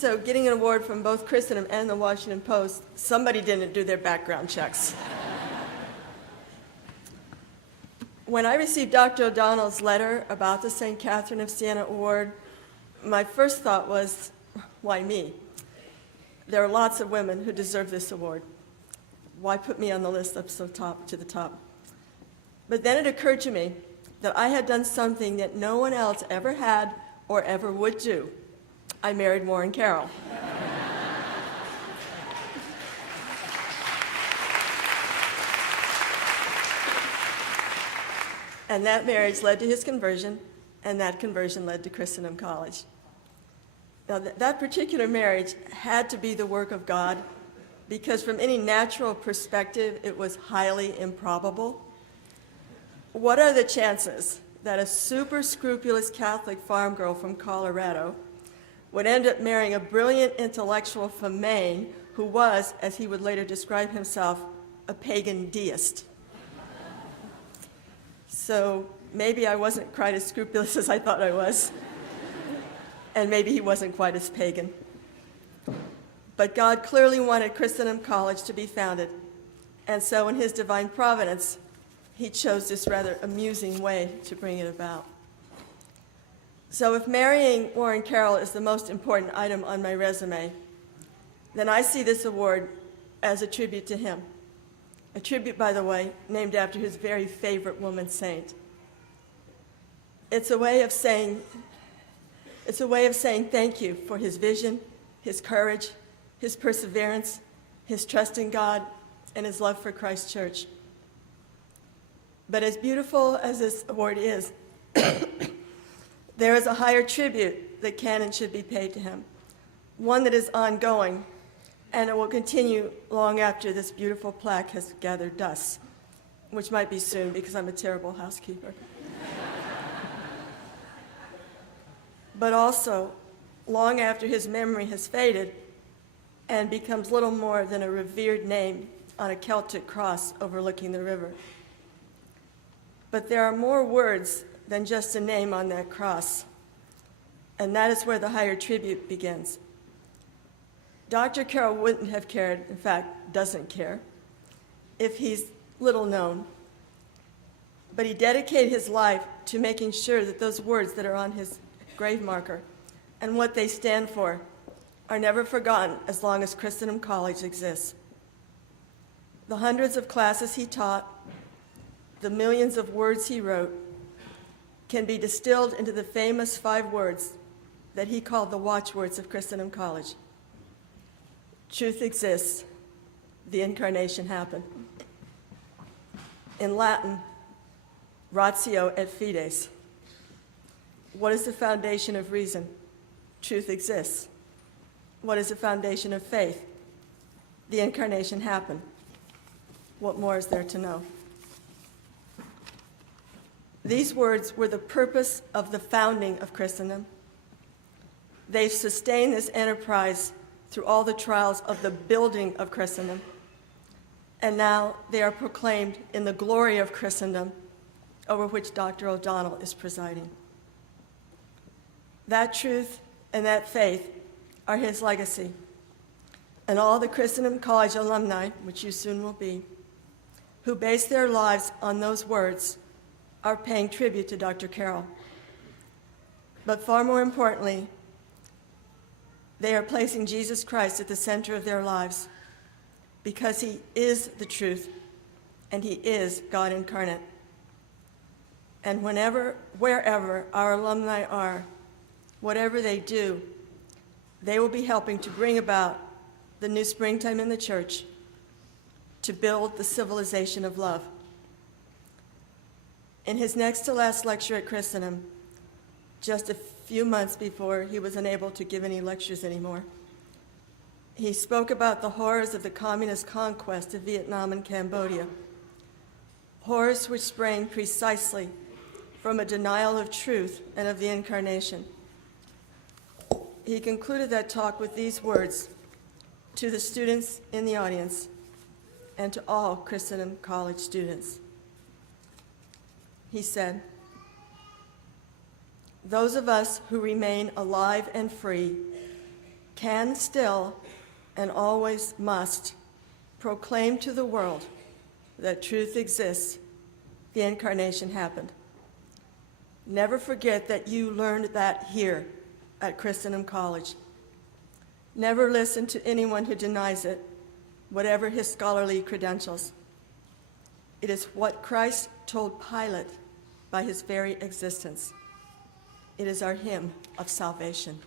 So getting an award from both Christendom and the Washington Post, somebody didn't do their background checks. When I received Dr. O'Donnell's letter about the St. Catherine of Siena Award, my first thought was, why me? There are lots of women who deserve this award. Why put me on the list up so top to the top? But then it occurred to me that I had done something that no one else ever had or ever would do. I married Warren Carroll. And that marriage led to his conversion, and that conversion led to Christendom College. Now, that particular marriage had to be the work of God, because from any natural perspective, it was highly improbable. What are the chances that a super scrupulous Catholic farm girl from Colorado would end up marrying a brilliant intellectual from Maine who was, as he would later describe himself, a pagan deist? So maybe I wasn't quite as scrupulous as I thought I was, and maybe he wasn't quite as pagan. But God clearly wanted Christendom College to be founded, and so in his divine providence, he chose this rather amusing way to bring it about. So if marrying Warren Carroll is the most important item on my resume, then I see this award as a tribute to him. A tribute, by the way, named after his very favorite woman saint. It's a way of saying thank you for his vision, his courage, his perseverance, his trust in God, and his love for Christ's church. But as beautiful as this award is, there is a higher tribute that can and should be paid to him, one that is ongoing, and it will continue long after this beautiful plaque has gathered dust, which might be soon because I'm a terrible housekeeper. But also, long after his memory has faded and becomes little more than a revered name on a Celtic cross overlooking the river. But there are more words than just a name on that cross, and that is where the higher tribute begins. Dr. Carroll wouldn't have cared, in fact, doesn't care, if he's little known. But he dedicated his life to making sure that those words that are on his grave marker and what they stand for are never forgotten as long as Christendom College exists. The hundreds of classes he taught, the millions of words he wrote, can be distilled into the famous 5 words that he called the watchwords of Christendom College. Truth exists, the incarnation happened. In Latin, ratio et fides. What is the foundation of reason? Truth exists. What is the foundation of faith? The incarnation happened. What more is there to know? These words were the purpose of the founding of Christendom. They've sustained this enterprise through all the trials of the building of Christendom. And now they are proclaimed in the glory of Christendom, over which Dr. O'Donnell is presiding. That truth and that faith are his legacy. And all the Christendom College alumni, which you soon will be, who base their lives on those words, are paying tribute to Dr. Carroll. But far more importantly, they are placing Jesus Christ at the center of their lives because he is the truth and he is God incarnate. And wherever our alumni are, whatever they do, they will be helping to bring about the new springtime in the church to build the civilization of love. In his next to last lecture at Christendom, just a few months before he was unable to give any lectures anymore, he spoke about the horrors of the communist conquest of Vietnam and Cambodia, horrors which sprang precisely from a denial of truth and of the incarnation. He concluded that talk with these words to the students in the audience and to all Christendom College students. He said, "Those of us who remain alive and free can still and always must proclaim to the world that truth exists, the incarnation happened. Never forget that you learned that here at Christendom College. Never listen to anyone who denies it, whatever his scholarly credentials. It is what Christ told Pilate by his very existence. It is our hymn of salvation.